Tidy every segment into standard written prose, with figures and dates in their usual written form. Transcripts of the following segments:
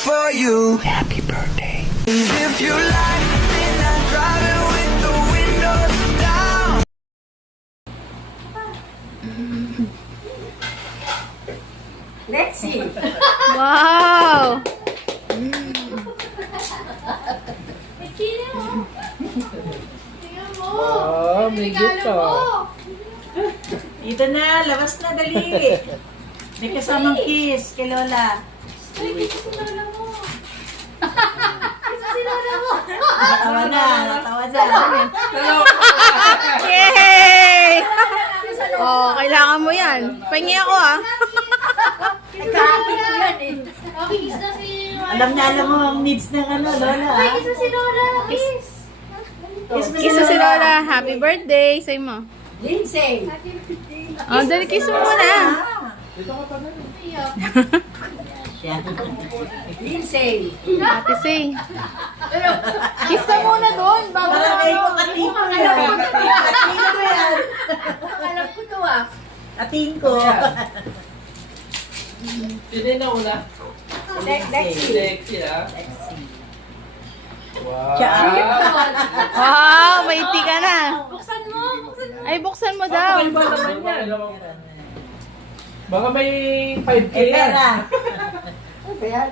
for you. Happy birthday. If you like midnight driving with the windows down. Let's see. Wow! Oh, may gift oh. Ito na, labas na, dali. May kasamang kiss kay Lola. Natawa na, natawa na. Yay! Oh, kailangan mo yan. Pahingi ako ah. Kakapit ko yan eh. Alam mo ang needs ng Lola. Kiss mo si Lola. Happy birthday. Say mo. Lindsay. Oh, dali kiss mo muna. Lindsay. Ate say. Kiss ka muna doon. Bago Para kayo ko katiko yan. Katiko mo yan. Alam ko to ah. Kating ko. Sino yung nauna? Lexi. Lexi ah. Wow. Wow, may ka na. Buksan mo, buksan mo. Ay, buksan mo daw. Baka iba naman yan. Baka may 5K Eh, yan. pera. Ano ba yan?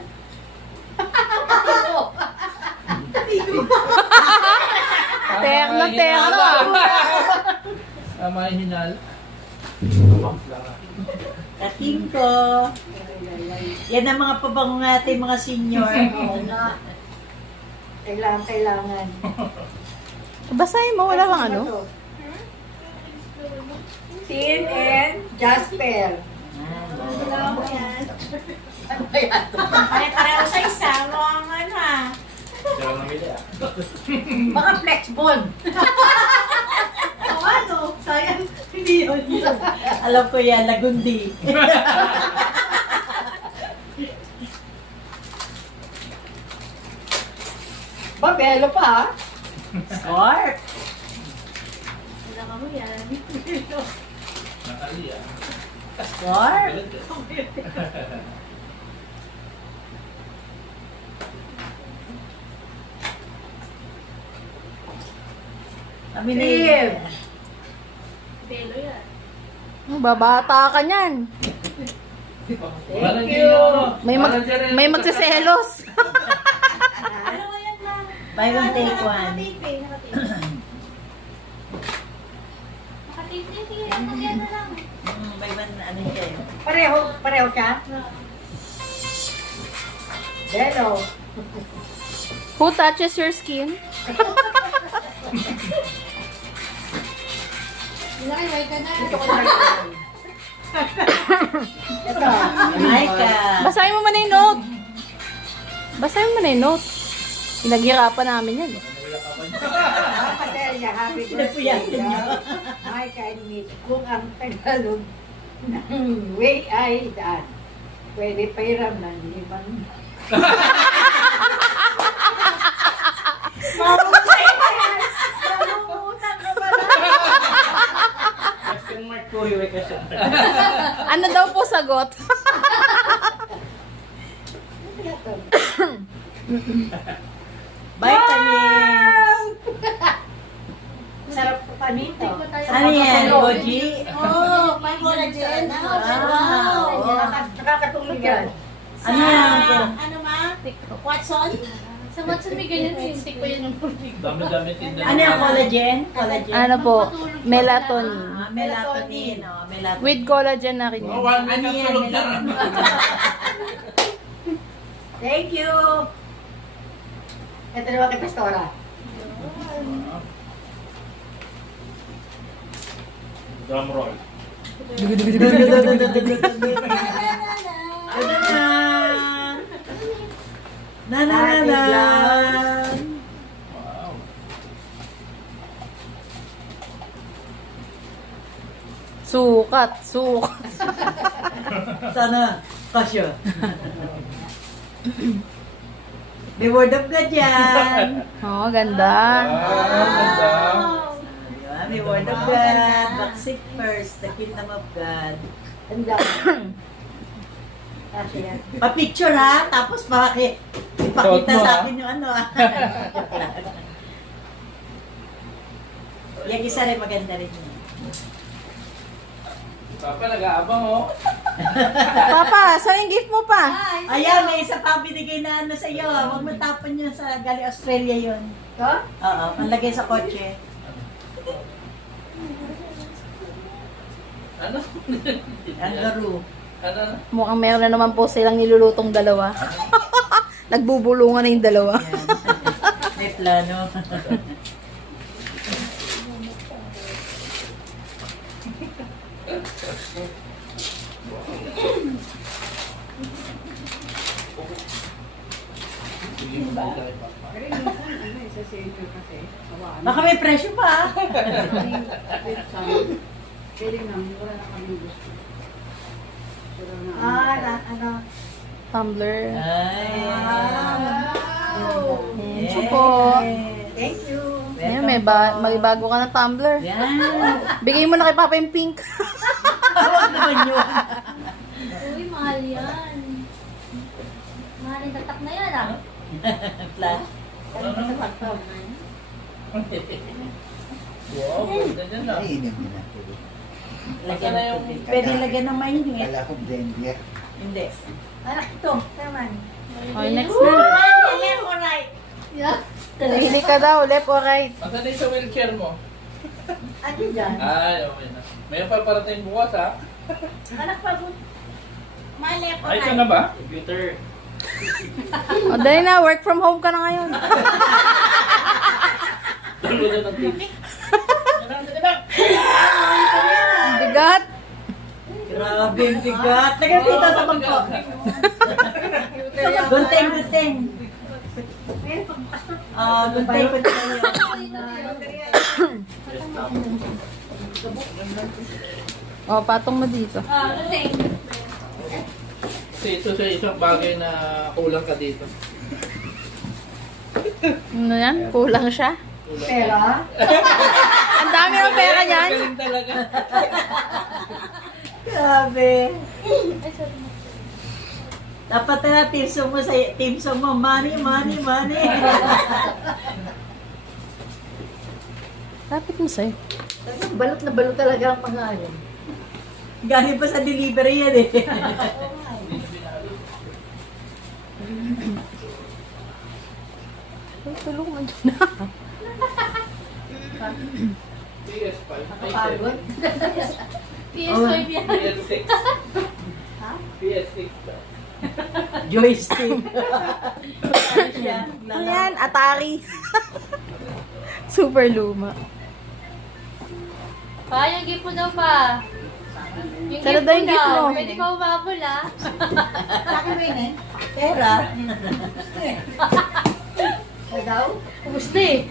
Terno, terno. May hinal. Kating ko. Yan ang mga pabango natin, mga senior. Kailangan. Basahin mo, wala bang ano? Tim and Jasper. Pare-pareho sa isa. Ang ano ha. Baka flex bond. Ano? Sayang. Hindi yun. Alam ko yan, lagundi. Babelo pa ha? Scarf. Wala mo yan. Scarf. Kami na yun. Belo yan. Babata ka niyan. Thank you. May magsiselos. Ano mo yan na? Buy one, take one. Nakatape eh, nakatape. Nakatape eh, sige, ano yan na lang. Buy one, ano siya yun? Pareho siya? Hello. Who touches your skin? Nakaiway ka na. Ito, Micah. Basahin mo muna yung note. Basahin mo muna yung note. Pinaghirapan namin yan. Pasensya, happy birthday. Micah and Mitch, kung ang Tagalog ng way ay daan, pwede pairam ng 5. Question mark ko, hiway ka siya. Ano daw po sagot? Vitamins. Sarap po panito. Ano yan, Goji? Oh, may collagen. Wow. Nakakatulog yan. Ano Sa, yan? ano ma? Watson? Sa Watson may ganyan. Sintik ko yan ng tubig. Dami-dami tinda. Ano yung collagen? Collagen? Ano po? Melatonin. Melatonin. Melatonin. With collagen na rin Oh, yun. 1 week ang tulog na. Thank you. Ito naman kay Pastora. Drum roll. Ano na? Na na na na. Wow. Sukat. Sana kasyo. May word of God yan. Oh, ganda. Ganda. Diba? May word of God. But seek first the kingdom of God. And Kasi yan. Pa-picture ha, tapos ipakita Suot mo, sa ha? akin yung ano ha. Yung isa rin maganda rin yun. Papa, nag-aabang oh. Papa, so yung gift mo pa? Ayan, may isa pa binigay na ano sa iyo. Huwag mo tapon yun sa galing Australia yun. Ito? Oo, panlagay sa kotse. Ano? Kangaroo. Ano? Mukhang meron na naman po silang nilulutong dalawa. Nagbubulungan na yung dalawa. Ayan. May plano. Sige mo na tayo, Papa. Pero minsan, sa center kasi, hawaan. Baka may presyo pa ha. Pwede na, wala na kami gusto. Pero na, ano? Tumbler. Ay. Thank you po. Thank you. Ayan, may bago ka na tumbler. Yan. Bigay mo na kay Papa yung pink. Huwag naman yun. Uy, mahal yan. Mahal yung tatak na yan ah. Flash. Wow, ganda dyan ah. Iinom din natin. Lagyan ng tubig. Pwede lagyan ng mainit. Kala ko blender. Hindi. Anak, ito. Naman. Okay, next na. Alright. Yeah. Pili ka daw, left or right. Nasaan din sa wheelchair mo? Ano dyan? Ay, okay na. Mayroon pa parating bukas ha? Anak, pagod. Mali po. Ay, ito na ba? Computer. O, dali na, work from home ka na ngayon. Dalo na ng tips. Bigat. Grabe, ang bigat. Lagyan dito sa bangko. Gunteng, gunteng. Gunteng, gunteng. O, patong mo dito. Kasi ito sa isang bagay na kulang ka dito. Ano yan? Kulang siya. Kulang Pera? Ang dami ng pera niyan. Galing talaga. Grabe. Dapat na team song mo. Money, money, money. Lapit mo sa'yo. Balot na balot talaga ang pangalan. Galing pa sa delivery yan eh. Ay, tulungan dyan na. PS5. Pagod? PS5 yan. PS6. PS6 ba? Joystick. Ano yan? Atari. Super luma. Pa, yung gift mo daw pa. Yung Saan daw yung gift mo? Pwede pa umabol ah. Sa akin ba yun eh? Pera. Ikaw? Ubus na eh.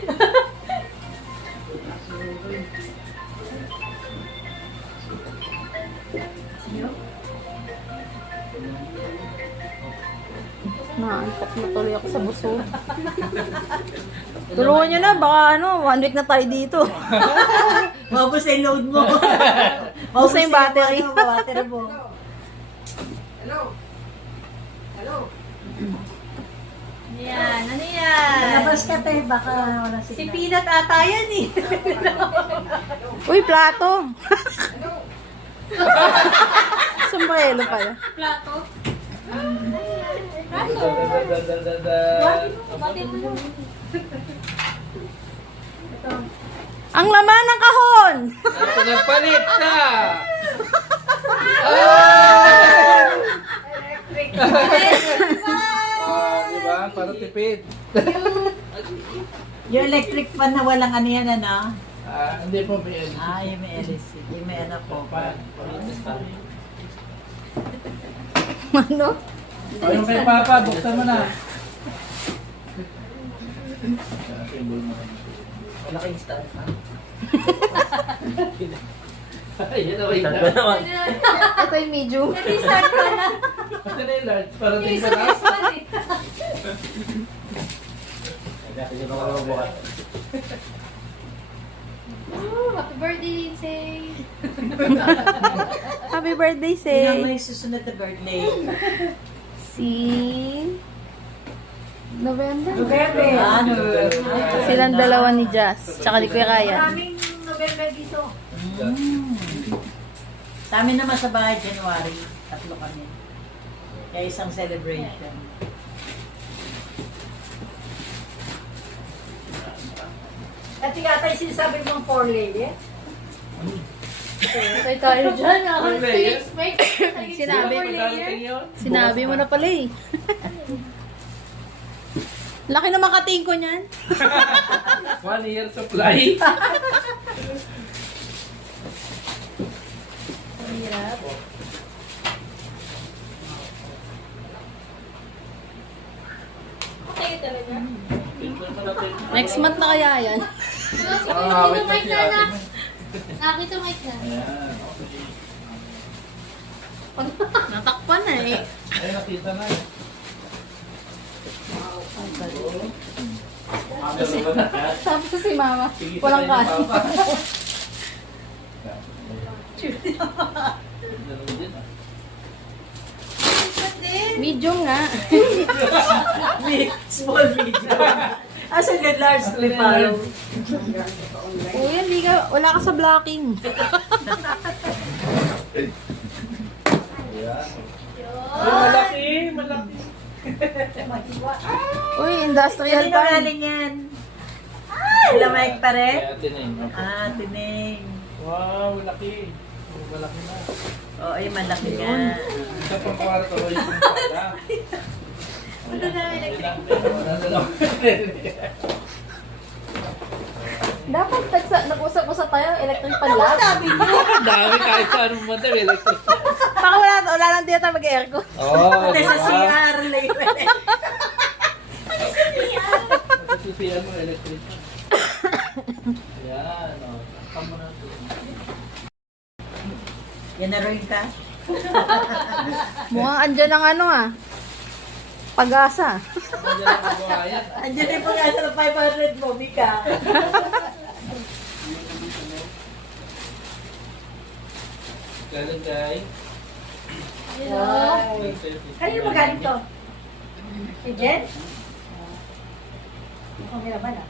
Naantok na tuloy ako sa busog. Tulungan nyo na, baka 1 week na tayo dito. Mabos yung load mo. Mabos na yung battery. Battery mo. Yan, ano yan? Labas ka te, baka wala Si signal. Peanut ata yan eh. Uy, plato. Sombrero pala. Plato. Bati mo lang. Ang laman ng kahon! Ito nagpalit siya! Diba? Para tipid. Yung electric fan na walang ano yan, ano? Hindi po may LG. Yung may LC. Yung may ano po. Ano? O yung kay Papa, buksan mo na. Malaking stand fan. Ayan, wait na. Ito yung medium. Restart ka na. Kasi na yung large, para din sa Restart taas. ka na eh. Happy birthday, Lindsay. Happy birthday, Tingnan mo say. yung susunod na birthday. Si... November. November. Ano? Silang dalawa ni Jazz. Tsaka ni Kuya Ryan. Maraming November dito. Sa amin naman sa bahay, January. 3 kami. Kaya isang celebration. At yata yung sinasabi mong poor lady. Patay tayo dyan. Ako expect. Sinabi. Darating yun. Sinabi mo na pala eh. Laki na makating ko niyan. 1 year supply. Hirap. Okay talaga. Next month na kaya yan. Nakita mic na anak. Nakita mic na. Ayan, okay. Natakpan na eh. Ay, nakita na eh. Sabi ko si Mama, Sige, walang sabay ni kanin. Papa. Medium nga. Small video. Asa yung large clip palo? Kuya, hindi ka, wala ka sa blocking. Ayan. Ay, malaki, malaki. Uy, industrial Hindi na pan. galing yan. Lamay pa rin? Kaya tining. Ah, tining. Wow, malaki. Malaki na. Oo, ay malaki nga. Isa pang kwarto, yung pala. Ano na, electric? Dapat nag-usap-usap tayo, electric pan lang. Dami kahit saan mo man electric. Baka wala lang dito tayo mag-aircon. Oo, Pati sa CR, later. Susiyan mo electric. Ayan, o. Tama na ito. Yan na rin ka? Mukhang andyan ang ano ah. Pag-asa. Tama na ang buhayan. Andiyan yung pag-asa ng 500 mo, Mika. Galing guys. Wow. Kanino magaling to? Si Jen? Mukhang may laban ah.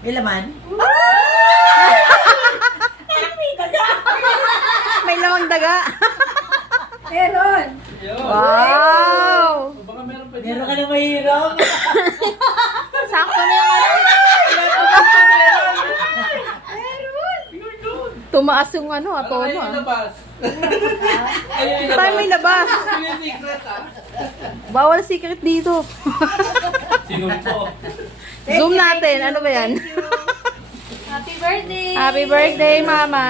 May laman? May lawang daga. Meron! Yun. Wow! O, baka meron pa Meron ka na mahirap. Sakto na yung ano. Tumaas yung ano ah, tono Ayun yung ah. labas. Ayun yung Tayo may labas. Ayun yung secret ah. Bawal secret dito. Sinumpo. Zoom natin. Ano ba yan? Happy birthday! Happy birthday, Mama.